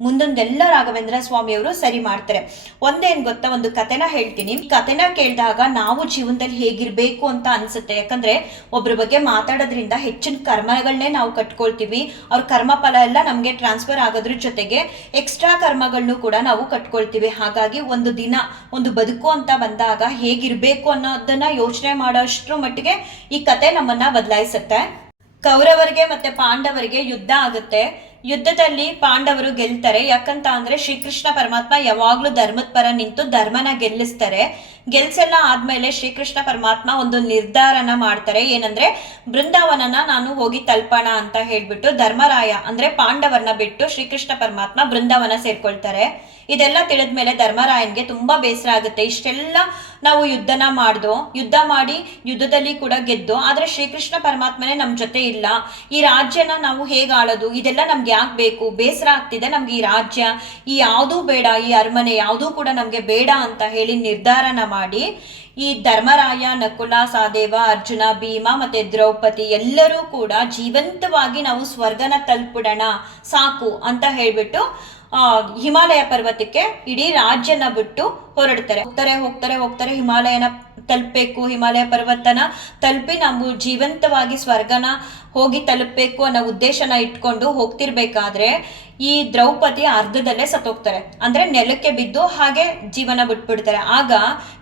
ಮುಂದೊಂದೆಲ್ಲ ರಾಘವೇಂದ್ರ ಸ್ವಾಮಿಯವರು ಸರಿ ಮಾಡ್ತಾರೆ. ಒಂದೇನ್ ಗೊತ್ತಾ? ಒಂದು ಕತೆನ ಹೇಳ್ತೀನಿ. ಈ ಕತೆನ ಕೇಳಿದಾಗ ನಾವು ಜೀವನದಲ್ಲಿ ಹೇಗಿರ್ಬೇಕು ಅಂತ ಅನ್ಸುತ್ತೆ. ಯಾಕಂದ್ರೆ ಒಬ್ಬರ ಬಗ್ಗೆ ಮಾತಾಡೋದ್ರಿಂದ ಹೆಚ್ಚಿನ ಕರ್ಮಗಳನ್ನೇ ನಾವು ಕಟ್ಕೊಳ್ತೀವಿ. ಅವ್ರ ಕರ್ಮ ಫಲ ಎಲ್ಲ ನಮಗೆ ಟ್ರಾನ್ಸ್ಫರ್ ಆಗೋದ್ರ ಜೊತೆಗೆ ಎಕ್ಸ್ಟ್ರಾ ಕರ್ಮಗಳನ್ನು ಕೂಡ ನಾವು ಕಟ್ಕೊಳ್ತೀವಿ. ಹಾಗಾಗಿ ಒಂದು ದಿನ, ಒಂದು ಬದುಕು ಅಂತ ಬಂದಾಗ ಹೇಗಿರ್ಬೇಕು ಅನ್ನೋದನ್ನ ಯೋಚನೆ ಮಾಡೋಷ್ಟ್ರ ಮಟ್ಟಿಗೆ ಈ ಕತೆ ನಮ್ಮನ್ನ ಬದಲಾಯಿಸುತ್ತೆ. ಕೌರವರಿಗೆ ಮತ್ತೆ ಪಾಂಡವರಿಗೆ ಯುದ್ಧ ಆಗುತ್ತೆ. ಯುದ್ಧದಲ್ಲಿ ಪಾಂಡವರು ಗೆಲ್ತಾರೆ. ಯಾಕಂತ ಅಂದ್ರೆ ಶ್ರೀಕೃಷ್ಣ ಪರಮಾತ್ಮ ಯಾವಾಗ್ಲೂ ಧರ್ಮದ ಪರ ನಿಂತು ಧರ್ಮನ ಗೆಲ್ಲಿಸ್ತಾರೆ. ಗೆಲ್ಸೆಲ್ಲ ಆದ್ಮೇಲೆ ಶ್ರೀಕೃಷ್ಣ ಪರಮಾತ್ಮ ಒಂದು ನಿರ್ಧಾರನ ಮಾಡ್ತಾರೆ. ಏನಂದ್ರೆ, ಬೃಂದಾವನನ ನಾನು ಹೋಗಿ ತಲ್ಪಣ ಅಂತ ಹೇಳ್ಬಿಟ್ಟು ಧರ್ಮರಾಯ, ಅಂದ್ರೆ ಪಾಂಡವರನ್ನ ಬಿಟ್ಟು ಶ್ರೀಕೃಷ್ಣ ಪರಮಾತ್ಮ ಬೃಂದಾವನ ಸೇರ್ಕೊಳ್ತಾರೆ. ಇದೆಲ್ಲ ತಿಳಿದ್ಮೇಲೆ ಧರ್ಮರಾಯನ್ಗೆ ತುಂಬಾ ಬೇಸರ ಆಗುತ್ತೆ. ಇಷ್ಟೆಲ್ಲ ನಾವು ಯುದ್ಧನ ಮಾಡ್ದು, ಯುದ್ಧ ಮಾಡಿ ಯುದ್ಧದಲ್ಲಿ ಕೂಡ ಗೆದ್ದು, ಆದ್ರೆ ಶ್ರೀಕೃಷ್ಣ ಪರಮಾತ್ಮನೇ ನಮ್ ಜೊತೆ ಇಲ್ಲ. ಈ ರಾಜ್ಯನ ನಾವು ಹೇಗೆ ಆಳೋದು? ಇದೆಲ್ಲ ನಮ್ಗೆ ಯಾಕೆ ಬೇಕು? ಬೇಸರ ಆಗ್ತಿದೆ ನಮ್ಗೆ ಈ ರಾಜ್ಯ. ಈ ಯಾವುದೂ ಬೇಡ, ಈ ಅರಮನೆ ಯಾವುದೂ ಕೂಡ ನಮ್ಗೆ ಬೇಡ ಅಂತ ಹೇಳಿ ನಿರ್ಧಾರನ ಮಾಡಿ ಈ ಧರ್ಮರಾಯ, ನಕುಲ, ಸಾದೇವ, ಅರ್ಜುನ, ಭೀಮ ಮತ್ತೆ ದ್ರೌಪದಿ ಎಲ್ಲರೂ ಕೂಡ ಜೀವಂತವಾಗಿ ನಾವು ಸ್ವರ್ಗನ ತಲುಪಿಡೋಣ, ಸಾಕು ಅಂತ ಹೇಳ್ಬಿಟ್ಟು, ಆ, ಹಿಮಾಲಯ ಪರ್ವತಕ್ಕೆ ಇಡೀ ರಾಜ್ಯನ ಬಿಟ್ಟು ಹೊರಡ್ತಾರೆ. ಹೋಗ್ತಾರೆ ಹೋಗ್ತಾರೆ ಹೋಗ್ತಾರೆ, ಹಿಮಾಲಯನ ತಲುಪಬೇಕು, ಹಿಮಾಲಯ ಪರ್ವತನ ತಲುಪಿ ನಾವು ಜೀವಂತವಾಗಿ ಸ್ವರ್ಗನ ಹೋಗಿ ತಲುಪಬೇಕು ಅನ್ನೋ ಉದ್ದೇಶನ ಇಟ್ಕೊಂಡು ಹೋಗ್ತಿರ್ಬೇಕಾದ್ರೆ ಈ ದ್ರೌಪದಿ ಅರ್ಧದಲ್ಲೇ ಸತ್ತೋಗ್ತಾರೆ. ಅಂದ್ರೆ ನೆಲಕ್ಕೆ ಬಿದ್ದು ಹಾಗೆ ಜೀವನ ಬಿಟ್ಬಿಡ್ತಾರೆ. ಆಗ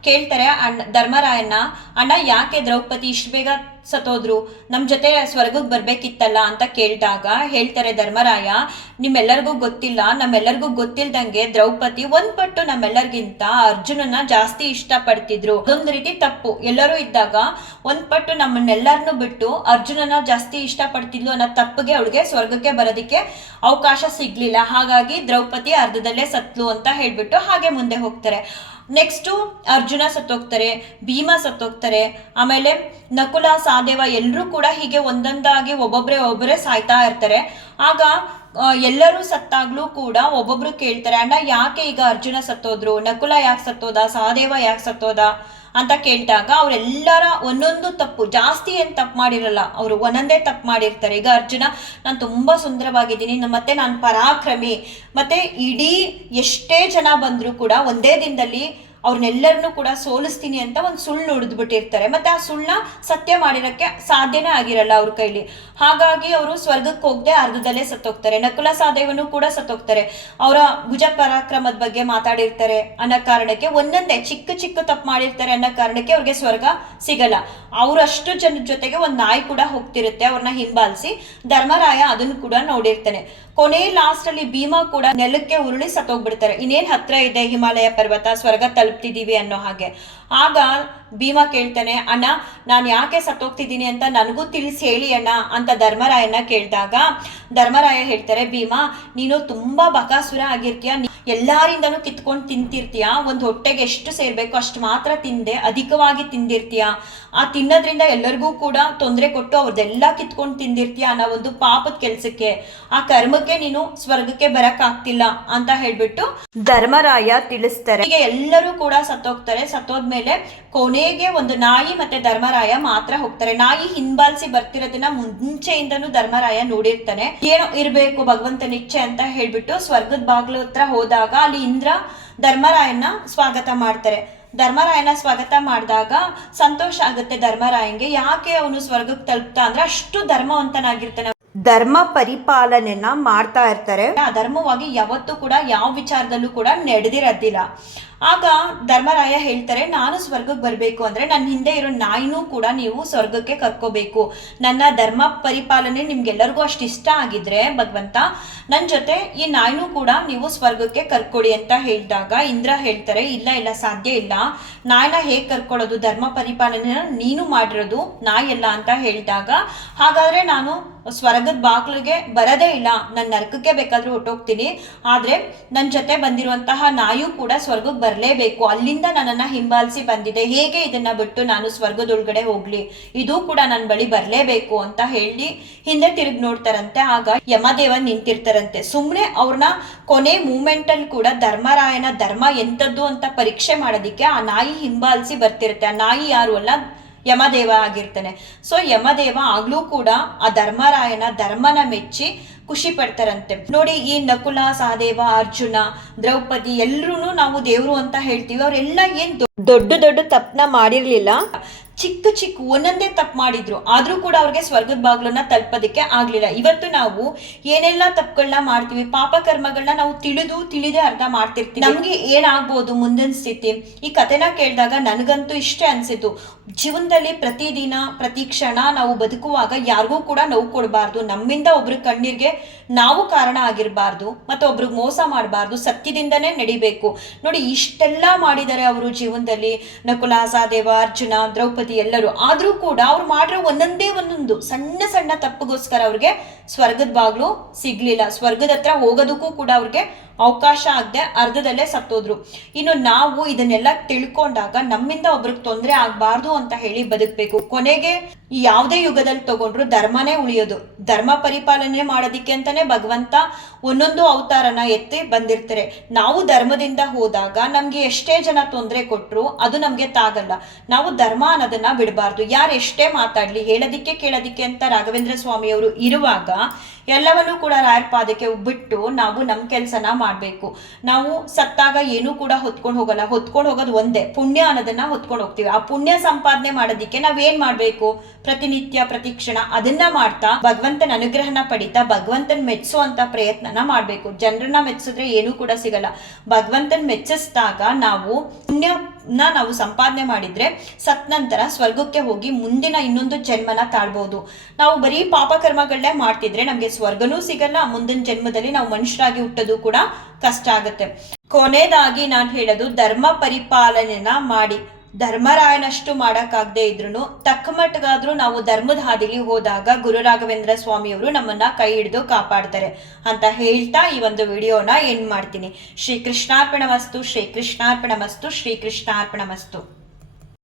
ಕೇಳ್ತಾರೆ ಅಣ್ಣ, ಧರ್ಮರಾಯಣ್ಣ, ಅಣ್ಣ, ಯಾಕೆ ದ್ರೌಪದಿ ಇಷ್ಟು ಬೇಗ ಸತ್ತೋದ್ರು? ನಮ್ಮ ಜೊತೆ ಸ್ವರ್ಗಕ್ಕೆ ಬರ್ಬೇಕಿತ್ತಲ್ಲ? ಅಂತ ಕೇಳಿದಾಗ ಹೇಳ್ತಾರೆ ಧರ್ಮರಾಯ, ನಿಮ್ಮೆಲ್ಲರಿಗೂ ಗೊತ್ತಿಲ್ಲ. ನಮ್ಮೆಲ್ಲರಿಗೂ ಗೊತ್ತಿಲ್ದಂಗೆ ದ್ರೌಪದಿ ಒಂದ್ ಪಟ್ಟು ನಮ್ಮೆಲ್ಲರಿಗಿಂತ ಅರ್ಜುನನ ಜಾಸ್ತಿ ಇಷ್ಟಪಡ್ತಿದ್ರು. ಅದೊಂದು ರೀತಿ ತಪ್ಪು. ಎಲ್ಲರೂ ಇದ್ದಾಗ ಒಂದ್ ಪಟ್ಟು ನಮ್ಮನ್ನೆಲ್ಲರನ್ನು ಬಿಟ್ಟು ಅರ್ಜುನನ ಜಾಸ್ತಿ ಇಷ್ಟಪಡ್ತಿದ್ಲು ಅನ್ನೋ ತಪ್ಪಿಗೆ ಅವಳಿಗೆ ಸ್ವರ್ಗಕ್ಕೆ ಬರೋದಕ್ಕೆ ಅವಕಾಶ ಸಿಗ್ಲಿಲ್ಲ. ಹಾಗಾಗಿ ದ್ರೌಪದಿ ಅರ್ಧದಲ್ಲೇ ಸತ್ಲು ಅಂತ ಹೇಳ್ಬಿಟ್ಟು ಹಾಗೆ ಮುಂದೆ ಹೋಗ್ತಾರೆ. ನೆಕ್ಸ್ಟು ಅರ್ಜುನ ಸತ್ತೋಗ್ತಾರೆ, ಭೀಮ ಸತ್ತೋಗ್ತಾರೆ, ಆಮೇಲೆ ನಕುಲ, ಸಾದೇವ ಎಲ್ಲರೂ ಕೂಡ ಹೀಗೆ ಒಂದೊಂದಾಗಿ ಒಬ್ಬೊಬ್ಬರೇ ಒಬ್ಬರೇ ಸಾಯ್ತಾ ಇರ್ತಾರೆ. ಆಗ ಎಲ್ಲರೂ ಸತ್ತಾಗ್ಲೂ ಕೂಡ ಒಬ್ಬೊಬ್ರು ಕೇಳ್ತಾರೆ, ಅಣ್ಣ, ಯಾಕೆ ಈಗ ಅರ್ಜುನ ಸತ್ತೋದ್ರು? ನಕುಲ ಯಾಕೆ ಸತ್ತೋದ? ಸಹದೇವ ಯಾಕೆ ಸತ್ತೋದ? ಅಂತ ಕೇಳಿದಾಗ ಅವರೆಲ್ಲರ ಒಂದೊಂದು ತಪ್ಪು, ಜಾಸ್ತಿ ಏನು ತಪ್ಪು ಮಾಡಿರಲ್ಲ, ಅವರು ಒಂದೊಂದೇ ತಪ್ಪು ಮಾಡಿರ್ತಾರೆ. ಈಗ ಅರ್ಜುನ, ನಾನು ತುಂಬ ಸುಂದರವಾಗಿದ್ದೀನಿ ಮತ್ತೆ ನಾನು ಪರಾಕ್ರಮಿ, ಮತ್ತೆ ಇಡೀ ಎಷ್ಟೇ ಜನ ಬಂದರೂ ಕೂಡ ಒಂದೇ ದಿನದಲ್ಲಿ ಅವ್ರನ್ನೆಲ್ಲರನ್ನೂ ಕೂಡ ಸೋಲಿಸ್ತೀನಿ ಅಂತ ಒಂದು ಸುಳ್ಳು ಉಳಿದ್ಬಿಟ್ಟಿರ್ತಾರೆ. ಮತ್ತೆ ಆ ಸುಳ್ಳನ್ನ ಸತ್ಯ ಮಾಡಿರೋಕ್ಕೆ ಸಾಧ್ಯನೇ ಆಗಿರಲ್ಲ ಅವ್ರ ಕೈಲಿ. ಹಾಗಾಗಿ ಅವರು ಸ್ವರ್ಗಕ್ಕೆ ಹೋಗದೆ ಅರ್ಧದಲ್ಲೇ ಸತ್ತೋಗ್ತಾರೆ. ನಕುಲ ಸಹದೇವನು ಕೂಡ ಸತ್ತೋಗ್ತಾರೆ. ಅವರ ಭುಜ ಪರಾಕ್ರಮದ ಬಗ್ಗೆ ಮಾತಾಡಿರ್ತಾರೆ ಅನ್ನೋ ಕಾರಣಕ್ಕೆ, ಒಂದೊಂದೇ ಚಿಕ್ಕ ಚಿಕ್ಕ ತಪ್ಪು ಮಾಡಿರ್ತಾರೆ ಅನ್ನೋ ಕಾರಣಕ್ಕೆ ಅವ್ರಿಗೆ ಸ್ವರ್ಗ ಸಿಗಲ್ಲ. ಅವರಷ್ಟು ಜನ ಜೊತೆಗೆ ಒಂದು ನಾಯಿ ಕೂಡ ಹೋಗ್ತಿರುತ್ತೆ ಅವ್ರನ್ನ ಹಿಂಬಾಲಿಸಿ. ಧರ್ಮರಾಯ ಅದನ್ನು ಕೂಡ ನೋಡಿರ್ತಾನೆ. ಕೊನೆ ಲಾಸ್ಟ್ ಅಲ್ಲಿ ಭೀಮಾ ಕೂಡ ನೆಲಕ್ಕೆ ಉರುಳಿ ಸತ್ತೋಗ್ಬಿಡ್ತಾರೆ. ಇನ್ನೇನ್ ಹತ್ರ ಇದೆ ಹಿಮಾಲಯ ಪರ್ವತ? ಸ್ವರ್ಗ ತಲುಪ್ತಿದೀವಿ ಅನ್ನೋ ಹಾಗೆ. ಆಗ ಭೀಮಾ ಕೇಳ್ತಾನೆ, ಅಣ್ಣ, ನಾನು ಯಾಕೆ ಸತ್ತೋಗ್ತಿದ್ದೀನಿ ಅಂತ ನನಗೂ ತಿಳಿಸಿ, ಹೇಳಿ ಅಣ್ಣ, ಅಂತ ಧರ್ಮರಾಯನ ಕೇಳಿದಾಗ ಧರ್ಮರಾಯ ಹೇಳ್ತಾರೆ, ಭೀಮಾ, ನೀನು ತುಂಬಾ ಬಕಾಸುರ ಆಗಿರ್ತೀಯ ಎಲ್ಲಾರಿಂದನೂ ಕಿತ್ಕೊಂಡು ತಿಂತಿರ್ತೀಯ, ಒಂದು ಹೊಟ್ಟೆಗೆ ಎಷ್ಟು ಸೇರಬೇಕು ಅಷ್ಟು ಮಾತ್ರ ತಿಂದೆ, ಅಧಿಕವಾಗಿ ತಿಂದಿರ್ತೀಯ. ಆ ತಿನ್ನೋದ್ರಿಂದ ಎಲ್ಲರಿಗೂ ಕೂಡ ತೊಂದರೆ ಕೊಟ್ಟು ಅವ್ರದ್ದೆಲ್ಲ ಕಿತ್ಕೊಂಡು ತಿಂದಿರ್ತೀಯ ಅನ್ನೋ ಒಂದು ಪಾಪದ ಕೆಲಸಕ್ಕೆ. ಆ ಕರ್ಮಕ್ಕೆ ನೀನು ಸ್ವರ್ಗಕ್ಕೆ ಬರಕ್ಕಾಗ್ತಿಲ್ಲ, ಅಂತ ಹೇಳ್ಬಿಟ್ಟು ಧರ್ಮರಾಯ ತಿಳಿಸ್ತಾರೆ. ಹೀಗೆ ಎಲ್ಲರೂ ಕೂಡ ಸತ್ತೋಗ್ತಾರೆ, ಸತ್ತೋದ್ಮೇಲೆ ಕೊನೆಗೆ ಒಂದು ನಾಯಿ ಮತ್ತೆ ಧರ್ಮರಾಯ ಮಾತ್ರ ಹೋಗ್ತಾರೆ. ನಾಯಿ ಹಿಂಬಾಲಿಸಿ ಬರ್ತಿರೋದನ್ನ ಮುಂಚೆಯಿಂದನೂ ಧರ್ಮರಾಯ ನೋಡಿರ್ತಾನೆ. ಏನೋ ಇರ್ಬೇಕು ಭಗವಂತನ ಇಚ್ಛೆ ಅಂತ ಹೇಳ್ಬಿಟ್ಟು ಸ್ವರ್ಗದ ಬಾಗ್ಲು ಹತ್ರ ಹೋದಾಗ ಅಲ್ಲಿ ಇಂದ್ರ ಧರ್ಮರಾಯನ ಸ್ವಾಗತ ಮಾಡ್ತಾರೆ. ಧರ್ಮರಾಯನ ಸ್ವಾಗತ ಮಾಡಿದಾಗ ಸಂತೋಷ ಆಗುತ್ತೆ ಧರ್ಮರಾಯಂಗೆ. ಯಾಕೆ ಅವನು ಸ್ವರ್ಗಕ್ಕೆ ತಲುಪ್ತಾ ಅಂದ್ರೆ ಅಷ್ಟು ಧರ್ಮವಂತನಾಗಿರ್ತಾನೆ. ಧರ್ಮ ಪರಿಪಾಲನೆನ ಮಾಡ್ತಾ ಇರ್ತಾರೆ. ಅಧರ್ಮವಾಗಿ ಯಾವತ್ತೂ ಕೂಡ ಯಾವ ವಿಚಾರದಲ್ಲೂ ಕೂಡ ನಡೆದಿರೋದಿಲ್ಲ. ಆಗ ಧರ್ಮರಾಯ ಹೇಳ್ತಾರೆ, ನಾನು ಸ್ವರ್ಗಕ್ಕೆ ಬರಬೇಕು ಅಂದರೆ ನನ್ನ ಹಿಂದೆ ಇರೋ ನಾಯಿನೂ ಕೂಡ ನೀವು ಸ್ವರ್ಗಕ್ಕೆ ಕರ್ಕೋಬೇಕು. ನನ್ನ ಧರ್ಮ ಪರಿಪಾಲನೆ ನಿಮ್ಗೆಲ್ಲರಿಗೂ ಅಷ್ಟು ಇಷ್ಟ ಆಗಿದ್ರೆ, ಭಗವಂತ ನನ್ನ ಜೊತೆ ಈ ನಾಯಿನೂ ಕೂಡ ನೀವು ಸ್ವರ್ಗಕ್ಕೆ ಕರ್ಕೊಡಿ ಅಂತ ಹೇಳಿದಾಗ ಇಂದ್ರ ಹೇಳ್ತಾರೆ, ಇಲ್ಲ ಇಲ್ಲ, ಸಾಧ್ಯ ಇಲ್ಲ. ನಾಯಿನ ಹೇಗೆ ಕರ್ಕೊಳ್ಳೋದು? ಧರ್ಮ ಪರಿಪಾಲನೆ ನೀನು ಮಾಡಿರೋದು ನಾಯಿ ಅಲ್ಲ ಅಂತ ಹೇಳಿದಾಗ, ಹಾಗಾದ್ರೆ ನಾನು ಸ್ವರ್ಗದ ಬಾಗಿಲಿಗೆ ಬರದೇ ಇಲ್ಲ. ನನ್ನ ನರಕಕ್ಕೆ ಬೇಕಾದ್ರೂ ಹೊಟ್ಟೋಗ್ತೀನಿ ಆದ್ರೆ ನನ್ನ ಜೊತೆ ಬಂದಿರುವಂತಹ ನಾಯು ಕೂಡ ಸ್ವರ್ಗಕ್ಕೆ ಬರಲೇಬೇಕು. ಅಲ್ಲಿಂದ ನನ್ನನ್ನ ಹಿಂಬಾಲಿಸಿ ಬಂದಿದೆ. ಹೇಗೆ ಇದನ್ನ ಬಿಟ್ಟು ನಾನು ಸ್ವರ್ಗದೊಳಗಡೆ ಹೋಗ್ಲಿ? ಇದು ಕೂಡ ನನ್ನ ಬಳಿ ಬರಲೇಬೇಕು ಅಂತ ಹೇಳಿ ಹಿಂದೆ ತಿರುಗಿ ನೋಡ್ತಾರಂತೆ. ಆಗ ಯಮದೇವ ನಿಂತಿರ್ತಾರಂತೆ. ಸುಮ್ಮನೆ ಅವ್ರನ್ನ ಕೊನೆ ಮೂಮೆಂಟ್ ಅಲ್ಲಿ ಕೂಡ ಧರ್ಮರಾಯನ ಧರ್ಮ ಎಂಥದ್ದು ಅಂತ ಪರೀಕ್ಷೆ ಮಾಡೋದಿಕ್ಕೆ ಆ ನಾಯಿ ಹಿಂಬಾಲಿಸಿ ಬರ್ತಿರುತ್ತೆ. ಆ ನಾಯಿ ಯಾರು ಅಲ್ಲ? ಯಮದೇವ ಆಗಿರ್ತಾನೆ. ಸೊ ಯಮದೇವ ಆಗ್ಲೂ ಕೂಡ ಆ ಧರ್ಮರಾಯನ ಧರ್ಮನ ಮೆಚ್ಚಿ ಖುಷಿ ಪಡ್ತಾರಂತೆ. ನೋಡಿ, ಈ ನಕುಲ, ಸಹದೇವ, ಅರ್ಜುನ, ದ್ರೌಪದಿ ಎಲ್ರೂ ನಾವು ದೇವ್ರು ಅಂತ ಹೇಳ್ತೀವಿ. ಅವರೆಲ್ಲ ಏನ್ ದೊಡ್ಡ ದೊಡ್ಡ ತಪ್ನ ಮಾಡಿರ್ಲಿಲ್ಲ. ಚಿಕ್ಕ ಚಿಕ್ಕ, ಒಂದೊಂದೇ ತಪ್ಪು ಮಾಡಿದ್ರು. ಆದರೂ ಕೂಡ ಅವ್ರಿಗೆ ಸ್ವರ್ಗದ ಬಾಗ್ಲನ್ನ ತಲುಪೋದಕ್ಕೆ ಆಗ್ಲಿಲ್ಲ. ಇವತ್ತು ನಾವು ಏನೆಲ್ಲ ತಪ್ಪುಗಳನ್ನ ಮಾಡ್ತೀವಿ, ಪಾಪ ಕರ್ಮಗಳನ್ನ ನಾವು ತಿಳಿದು ತಿಳಿದೇ ಅರ್ಥ ಮಾಡ್ತಿರ್ತೀವಿ. ನಮಗೆ ಏನಾಗ್ಬೋದು ಮುಂದಿನ ಸ್ಥಿತಿ? ಈ ಕಥೆನ ಕೇಳಿದಾಗ ನನಗಂತೂ ಇಷ್ಟೇ ಅನ್ಸಿತ್ತು ಜೀವನದಲ್ಲಿ ಪ್ರತಿದಿನ, ಪ್ರತಿ ಕ್ಷಣ ನಾವು ಬದುಕುವಾಗ ಯಾರಿಗೂ ಕೂಡ ನೋವು ಕೊಡಬಾರ್ದು. ನಮ್ಮಿಂದ ಒಬ್ರ ಕಣ್ಣೀರಿಗೆ ನಾವು ಕಾರಣ ಆಗಿರಬಾರ್ದು. ಮತ್ತು ಒಬ್ರಿಗೆ ಮೋಸ ಮಾಡಬಾರ್ದು. ಸತ್ಯದಿಂದನೇ ನಡಿಬೇಕು. ನೋಡಿ, ಇಷ್ಟೆಲ್ಲ ಮಾಡಿದ್ದಾರೆ ಅವರು ಜೀವನದಲ್ಲಿ. ನಕುಲ ಸಹದೇವ ಅರ್ಜುನ, ದ್ರೌಪದಿ. ಎಲ್ಲರೂ. ಆದ್ರೂ ಕೂಡ ಅವ್ರು ಮಾಡಿರೋ ಒಂದೊಂದೇ ಒಂದೊಂದು ಸಣ್ಣ ಸಣ್ಣ ತಪ್ಪುಗೋಸ್ಕರ ಅವ್ರಿಗೆ ಸ್ವರ್ಗದ ಬಾಗ್ಲು ಸಿಗ್ಲಿಲ್ಲ. ಸ್ವರ್ಗದ ಹತ್ರ ಹೋಗೋದಕ್ಕೂ ಕೂಡ ಅವ್ರಿಗೆ ಅವಕಾಶ ಆಗದೆ ಅರ್ಧದಲ್ಲೇ ಸತ್ತೋದ್ರು. ಇನ್ನು ನಾವು ಇದನ್ನೆಲ್ಲ ತಿಳ್ಕೊಂಡಾಗ ನಮ್ಮಿಂದ ಒಬ್ರಿಗೆ ತೊಂದರೆ ಆಗಬಾರ್ದು ಅಂತ ಹೇಳಿ ಬದುಕಬೇಕು. ಕೊನೆಗೆ ಯಾವುದೇ ಯುಗದಲ್ಲಿ ತಗೊಂಡ್ರು ಧರ್ಮನೇ ಉಳಿಯೋದು. ಧರ್ಮ ಪರಿಪಾಲನೆ ಮಾಡೋದಿಕ್ಕೆ ಅಂತಾನೆ ಭಗವಂತ ಒಂದೊಂದು ಅವತಾರನ ಎತ್ತಿ ಬಂದಿರ್ತಾರೆ. ನಾವು ಧರ್ಮದಿಂದ ಹೋದಾಗ ನಮ್ಗೆ ಎಷ್ಟೇ ಜನ ತೊಂದರೆ ಕೊಟ್ರು ಅದು ನಮ್ಗೆ ತಾಗಲ್ಲ. ನಾವು ಧರ್ಮ ಅನ್ನೋದನ್ನ ಬಿಡಬಾರ್ದು. ಯಾರು ಎಷ್ಟೇ ಮಾತಾಡ್ಲಿ, ಹೇಳೋದಿಕ್ಕೆ ಕೇಳೋದಿಕ್ಕೆ ಅಂತ ರಾಘವೇಂದ್ರ ಸ್ವಾಮಿಯವರು ಇರುವಾಗ ಎಲ್ಲವನ್ನೂ ಕೂಡ ರಾಯರ್ ಪಾದಕ್ಕೆ ಬಿಟ್ಟು ನಾವು ನಮ್ಮ ಕೆಲಸನ ಮಾಡಬೇಕು. ನಾವು ಸತ್ತಾಗ ಏನೂ ಕೂಡ ಹೊತ್ಕೊಂಡು ಹೋಗಲ್ಲ. ಹೊತ್ಕೊಂಡು ಹೋಗೋದು ಒಂದೇ. ಪುಣ್ಯ ಅನ್ನೋದನ್ನ ಹೊತ್ಕೊಂಡು ಹೋಗ್ತೀವಿ. ಆ ಪುಣ್ಯ ಸಂಪಾದನೆ ಮಾಡೋದಕ್ಕೆ ನಾವೇನ್ ಮಾಡಬೇಕು? ಪ್ರತಿನಿತ್ಯ, ಪ್ರತಿಕ್ಷಣ ಅದನ್ನ ಮಾಡ್ತಾ, ಭಗವಂತನ ಅನುಗ್ರಹನ ಪಡಿತಾ, ಭಗವಂತನ ಮೆಚ್ಚುವಂತ ಪ್ರಯತ್ನನ ಮಾಡಬೇಕು. ಜನರನ್ನ ಮೆಚ್ಚಿಸಿದ್ರೆ ಏನೂ ಕೂಡ ಸಿಗಲ್ಲ. ಭಗವಂತನ ಮೆಚ್ಚಿಸಿದಾಗ ನಾವು ಪುಣ್ಯನ ನಾವು ಸಂಪಾದನೆ ಮಾಡಿದ್ರೆ ಸತ್ ನಂತರ ಸ್ವರ್ಗಕ್ಕೆ ಹೋಗಿ ಮುಂದಿನ ಇನ್ನೊಂದು ಜನ್ಮನ ತಾಳ್ಬಹುದು ನಾವು ಬರೀ ಪಾಪ ಕರ್ಮಗಳನ್ನೇ ಮಾಡ್ತಿದ್ರೆ ನಮ್ಗೆ ಸ್ವರ್ಗನೂ ಸಿಗಲ್ಲ, ಮುಂದಿನ ಜನ್ಮದಲ್ಲಿ ನಾವು ಮನುಷ್ಯರಾಗಿ ಹುಟ್ಟೋದು ಕೂಡ ಕಷ್ಟ ಆಗುತ್ತೆ. ಕೊನೆಯದಾಗಿ ನಾನು ಹೇಳೋದು ಧರ್ಮ ಪರಿಪಾಲನೆನ ಮಾಡಿ. ಧರ್ಮರಾಯನಷ್ಟು ಮಾಡೋಕ್ಕಾಗದೇ ಇದ್ರು ತಕ್ಕ ಮಟ್ಟಗಾದ್ರೂ ನಾವು ಧರ್ಮದ ಹಾದಿಲಿ ಹೋದಾಗ ಗುರು ರಾಘವೇಂದ್ರ ಸ್ವಾಮಿಯವರು ನಮ್ಮನ್ನ ಕೈ ಹಿಡಿದು ಕಾಪಾಡ್ತಾರೆ ಅಂತ ಹೇಳ್ತಾ ಈ ಒಂದು ವಿಡಿಯೋನ ಎಂಡ್ ಮಾಡ್ತೀನಿ. ಶ್ರೀ ಕೃಷ್ಣಾರ್ಪಣ ವಸ್ತು ಶ್ರೀ ಕೃಷ್ಣಾರ್ಪಣ ವಸ್ತು ಶ್ರೀ ಕೃಷ್ಣಾರ್ಪಣ ಮಸ್ತು